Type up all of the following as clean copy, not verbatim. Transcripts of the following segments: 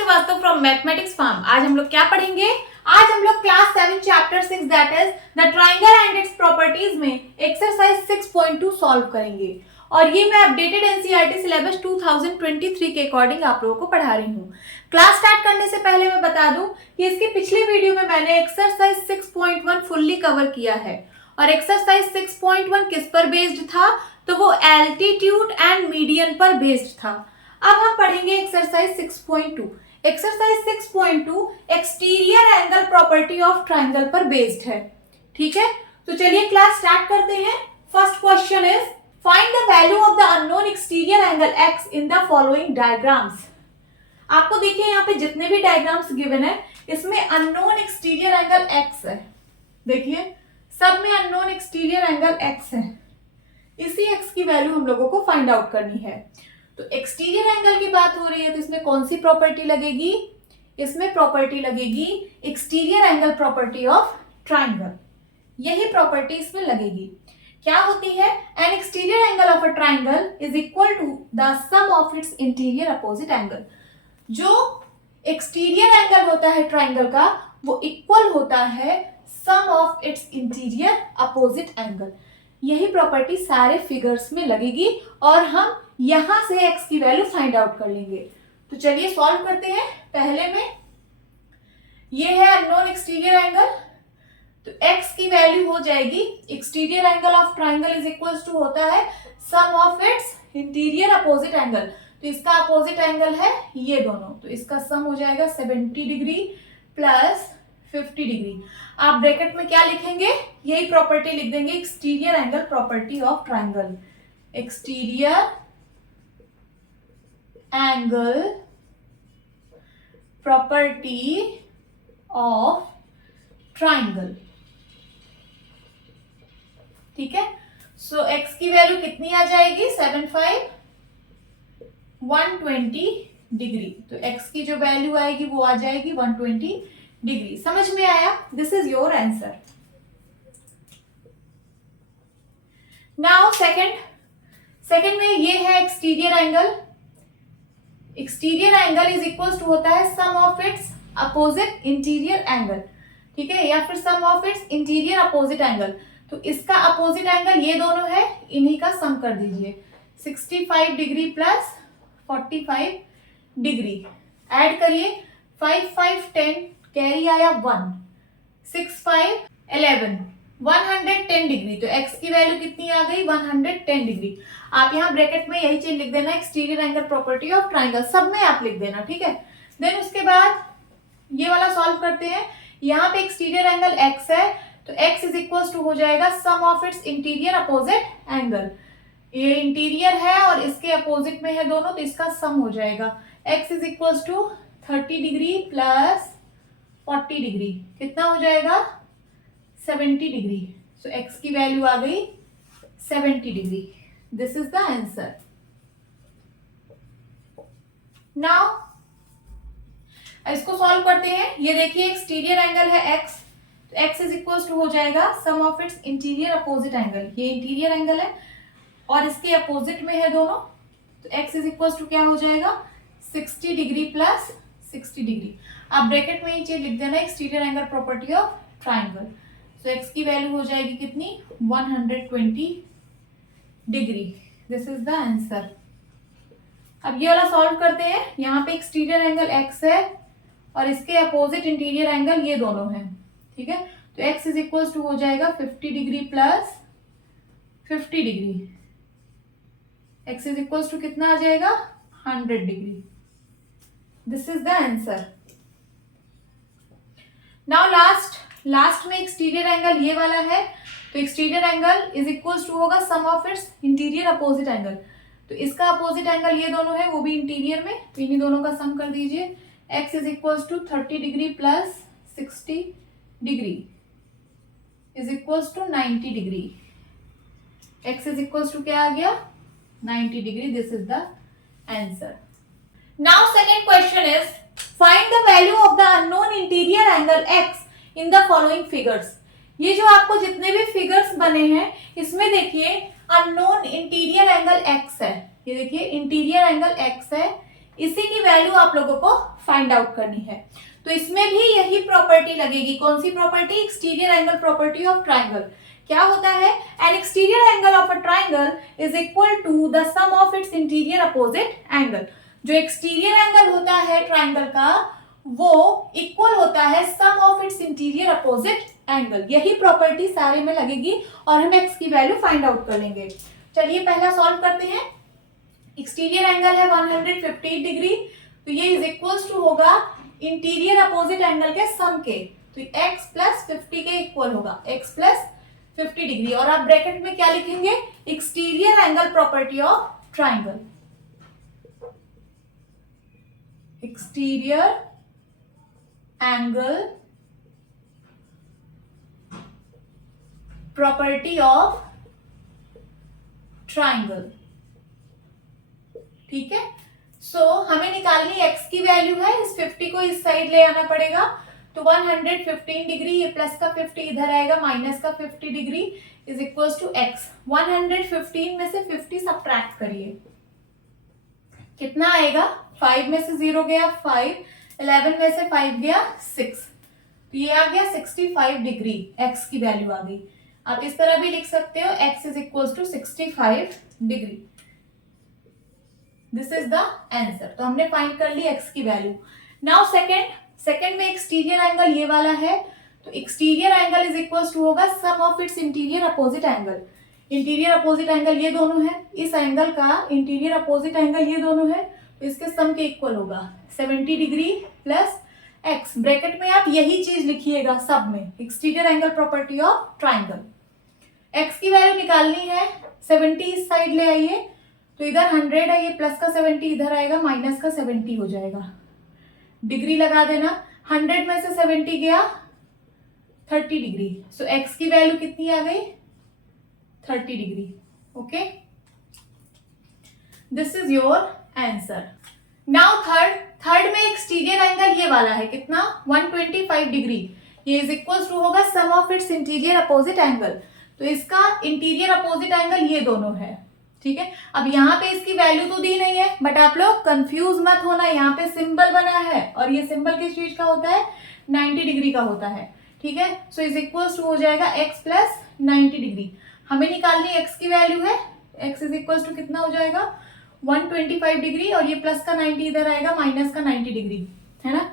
Srivastava from mathematics farm. आज हम लोग क्या पढ़ेंगे? आज हम लोग class 7 chapter 6 that is the triangle and its properties में एक्सरसाइज 6.2 सॉल्व करेंगे। और ये मैं अपडेटेड एनसीईआरटी सिलेबस 2023 के अकॉर्डिंग आप लोगों को पढ़ा रही हूँ। क्लास स्टार्ट करने से पहले मैं बता दूं कि इसके पिछले वीडियो में मैंने एक्सरसाइज 6.1 फुल्ली कवर किया है। और एक्सरसाइज 6.1 किस पर बेस्ड था? तो वो एल्टीट्यूड एंड मीडियन पर बेस्ड था। अब हम पढ़ेंगे exercise 6.2। Exercise 6.2 exterior angle property of triangle पर बेस्ड है। ठीक है, तो चलिए क्लास स्टार्ट करते हैं। First question is find the value of the unknown exterior angle x in the following diagrams. आपको देखिए यहाँ पे जितने भी डायग्राम्स गिवन है इसमें अननोन एक्सटीरियर एंगल एक्स है। देखिए सब में अननोन एक्सटीरियर एंगल एक्स है। इसी एक्स की वैल्यू हम लोगों को फाइंड आउट करनी है। तो एक्सटीरियर एंगल की बात हो रही है तो इसमें कौन सी प्रॉपर्टी लगेगी? इसमें प्रॉपर्टी लगेगी exterior angle property of triangle. यही प्रॉपर्टी इसमें लगेगी। क्या होती है? An exterior angle of a triangle is equal to the sum of its interior opposite angle. जो एक्सटीरियर एंगल होता है ट्राइंगल का वो इक्वल होता है sum of its interior opposite angle. यही प्रॉपर्टी सारे फिगर्स में लगेगी और हम यहां से x की वैल्यू फाइंड आउट कर लेंगे। तो चलिए सॉल्व करते हैं। पहले में ये है अननोन एक्सटीरियर एंगल, तो x की वैल्यू हो जाएगी exterior angle of triangle is equals to होता है sum of its interior opposite angle. तो इसका अपोजिट एंगल है ये दोनों, तो इसका सम हो जाएगा 70 डिग्री प्लस 50 डिग्री। आप ब्रैकेट में क्या लिखेंगे? यही प्रॉपर्टी लिख देंगे exterior angle property of triangle. Exterior angle property of triangle. ठीक है, सो x की वैल्यू कितनी आ जाएगी? 75 120 डिग्री। तो x की जो वैल्यू आएगी वो आ जाएगी 120 डिग्री। समझ में आया? This is your answer. Now second में ये है exterior angle. Exterior angle is equal to होता है sum of its opposite interior angle. ठीक है, या फिर sum of its interior opposite angle. तो इसका अपोजिट एंगल ये दोनों है, इन्हीं का सम कर दीजिए। 65 डिग्री प्लस 45 डिग्री ऐड करिए। 5 5 10 कैरी आया 1 6 5 11 110 डिग्री। तो x की वैल्यू कितनी आ गई? 110 डिग्री। आप यहाँ ब्रैकेट में यही चीज लिख देना exterior angle property of triangle, सब में आप लिख देना। ठीक है, देन उसके बाद ये वाला सॉल्व करते हैं। यहाँ पे एक्सटीरियर एंगल x है तो x इज इक्वल टू हो जाएगा sum of its interior opposite angle. ये इंटीरियर है और इसके अपोजिट में है दोनों, तो इसका सम हो जाएगा x is equal to 30 degree plus 40 degree. कितना हो जाएगा? 70 डिग्री। सो x की वैल्यू आ गई 70 degree. This is the answer. Now इसको सॉल्व करते हैं। ये देखिए एक्सटीरियर एंगल है x, तो x इज इक्वल टू हो जाएगा sum of its interior opposite angle. ये इंटीरियर एंगल है और इसके अपोजिट में है दोनों, तो x इज इक्वल टू क्या हो जाएगा? 60 डिग्री प्लस 60 डिग्री। आप ब्रैकेट में ही चीज लिख देना exterior angle property of triangle. So x की वैल्यू हो जाएगी कितनी? 120 degree. This is the answer. अब ये वाला सॉल्व करते हैं। यहाँ पे एक्सटीरियर एंगल x है और इसके अपोजिट इंटीरियर एंगल ये दोनों हैं। ठीक है, तो x इज इक्वल टू हो जाएगा 50 degree plus 50 degree. x is equal to कितना आ जाएगा? 100 degree. This is the answer. Now last में एक्सटीरियर एंगल ये वाला है, तो exterior angle is equal to होगा sum of its interior opposite angle. तो इसका अपोजिट एंगल ये दोनों है, वो भी इंटीरियर में, तो इन्हीं दोनों का सम कर दीजिए। x is equal to 30 degree plus 60 degree is equal to 90 degree. x is equal to क्या आ गया? 90 degree. This is the answer. Now second question is find the value of the unknown interior angle x in the following figures. ये जो आपको जितने भी figures बने हैं इसमें देखिए अननोन इंटीरियर एंगल x है। ये देखिए इंटीरियर एंगल x है, इसी की वैल्यू आप लोगों को फाइंड आउट करनी है। तो इसमें भी यही प्रॉपर्टी लगेगी। कौन सी property? Exterior angle property of triangle. क्या होता है? An exterior angle of a triangle is equal to the sum of its interior opposite angle. जो एक्सटीरियर एंगल होता है ट्राइंगल का वो इक्वल होता है sum of its interior opposite angle. यही प्रॉपर्टी सारे में लगेगी और हम एक्स की वैल्यू फाइंड आउट कर लेंगे। चलिए पहला सॉल्व करते हैं। एक्सटीरियर एंगल है 150 डिग्री, तो ये इज इक्वल्स टू होगा इंटीरियर अपोजिट एंगल के सम के, तो x प्लस 50 के इक्वल होगा, x प्लस 50 डिग्री। और आप ब्रैकेट में क्या लिखेंगे? Exterior angle property of triangle. Exterior angle property of triangle. ठीक है, सो हमें निकालनी x की वैल्यू है। इस 50 को इस साइड ले आना पड़ेगा, तो 115 डिग्री, ये प्लस का 50 इधर आएगा, माइनस का 50 degree is equals to x। 115 में से 50 सब्ट्रैक्ट करिए, कितना आएगा? 5 में से 0 गया 5, 11 में से 5 गया 6, तो ये आ गया 65 डिग्री। x की वैल्यू आ गई। आप इस तरह भी लिख सकते हो, x is equals to 65 degree. This is the answer. तो हमने फाइंड कर ली x की वैल्यू। नाउ सेकंड में एक्सटीरियर एंगल ये वाला है, तो exterior angle is equals to होगा sum of its interior opposite angle. Interior opposite angle ये दोनों है, इस एंगल का इंटीरियर अपोजिट एंगल ये दोनों है, तो इसके सम के इक्वल होगा 70 डिग्री प्लस x। ब्रैकेट में आप यही चीज लिखिएगा सब में, exterior angle property of triangle. x की वैल्यू निकालनी है, 70 इस साइड ले आइए, तो इधर 100 है, ये प्लस का 70 इधर आएगा, माइनस का 70 हो जाएगा। डिग्री लगा देना, 100 में से 70 गया 30 डिग्री। सो x की वैल्यू कितनी आ गई? 30 degree. Okay, this is your answer. Now third में एक्सटीरियर एंगल ये वाला है, कितना? 125 डिग्री। ये इज इक्वल्स टू होगा sum of its interior opposite angle. तो इसका इंटीरियर अपोजिट एंगल ये दोनों है। ठीक है, अब यहाँ पे इसकी वैल्यू तो दी नहीं है, बट आप लोग कंफ्यूज मत होना, यहाँ पे सिंबल बना है और ये सिंबल किस चीज का होता है? 90 डिग्री का होता है। ठीक है, सो इज इक्वल्स टू हो जाएगा x प्लस 90 डिग्री। हमें निकालनी x की वैल्यू है, x इज इक्वल्स टू कितना हो जाएगा? 125 डिग्री, और ये प्लस का 90 इधर आएगा, माइनस का 90 डिग्री, है ना।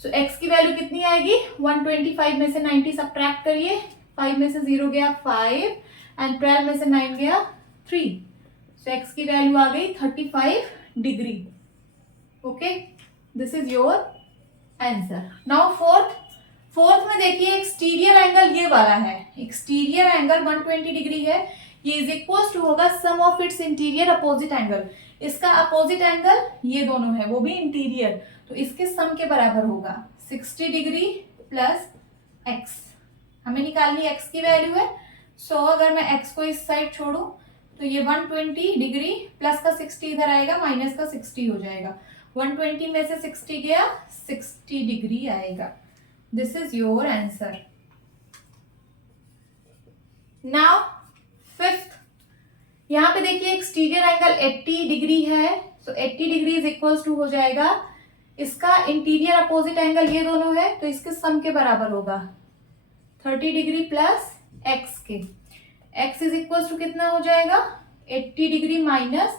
सो x की वैल्यू कितनी आएगी? 125 में से 90 सब्ट्रैक्ट करिए, 5 में से 0 गया 5 एंड 12 में से 9 गया 3, सो x की वैल्यू आ गई 35 degree. Okay, this is your answer. Now fourth में देखिए एक्सटीरियर एंगल ये वाला है, एक्सटीरियर एंगल 120 डिग्री है, ये इज इक्वल्स टू होगा sum of its interior opposite angle. इसका अपोजिट एंगल ये दोनों है, वो भी इंटीरियर, तो इसके सम के बराबर होगा 60 डिग्री प्लस x। हमें निकालनी x की वैल्यू है, सो अगर मैं x को इस साइड छोड़ू तो ये 120 डिग्री प्लस का 60 इधर आएगा, माइनस का 60 हो जाएगा। 120 में से 60 गया, 60 डिग्री आएगा। This is your answer. Now fifth, यहाँ पे देखिए एक्सटीरियर एंगल 80 डिग्री है, सो 80 डिग्री इज इक्वल्स टू हो जाएगा इसका इंटीरियर अपोजिट एंगल ये दोनों है, तो इसके सम के बराबर होगा 30 डिग्री प्लस x के। x इज इक्वल्स टू कितना हो जाएगा? 80 डिग्री माइनस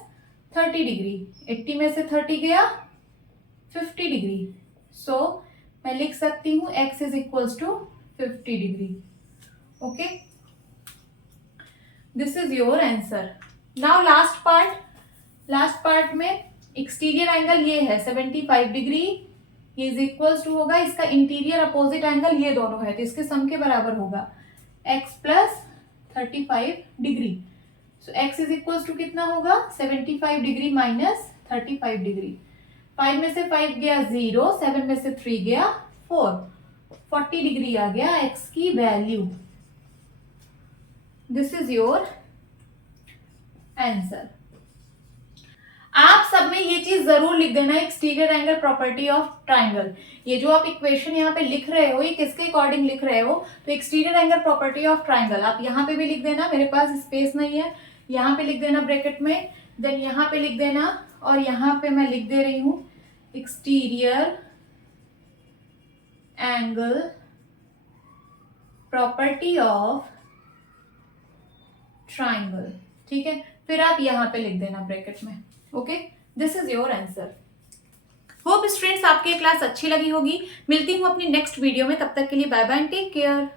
30 डिग्री। 80 में से 30 गया 50 डिग्री, सो मैं लिख सकती हूँ x is equals to 50 degree. Okay, this is your answer. Now last part में एक्सटीरियर एंगल ये है 75 डिग्री, ये इज इक्वल्स टू होगा इसका इंटीरियर अपोजिट एंगल ये दोनों है, तो इसके सम के बराबर होगा x plus 35 degree. So x is equals to कितना होगा? 75 डिग्री माइनस 35 डिग्री। 5 में से 5 गया 0, 7 में से 3 गया 4, 40 डिग्री आ गया x की value. This is your answer. आप सब में ये चीज जरूर लिख देना, exterior angle property of triangle. ये जो आप इक्वेशन यहाँ पे लिख रहे हो, ये किसके अकॉर्डिंग लिख रहे हो? तो exterior angle property of triangle. आप यहाँ पे भी लिख देना, मेरे पास स्पेस नहीं है, यहाँ पे लिख देना ब्रैकेट में, देन यहाँ पे लिख देना, और यहाँ पे मैं लिख दे रही हूँ exterior angle property of triangle. ठीक है, फिर आप यहां पे लिख देना ब्रैकेट में। Okay, this is your answer. Hope students आपके क्लास अच्छी लगी होगी। मिलती हूँ अपनी नेक्स्ट वीडियो में, तब तक के लिए bye bye and take care.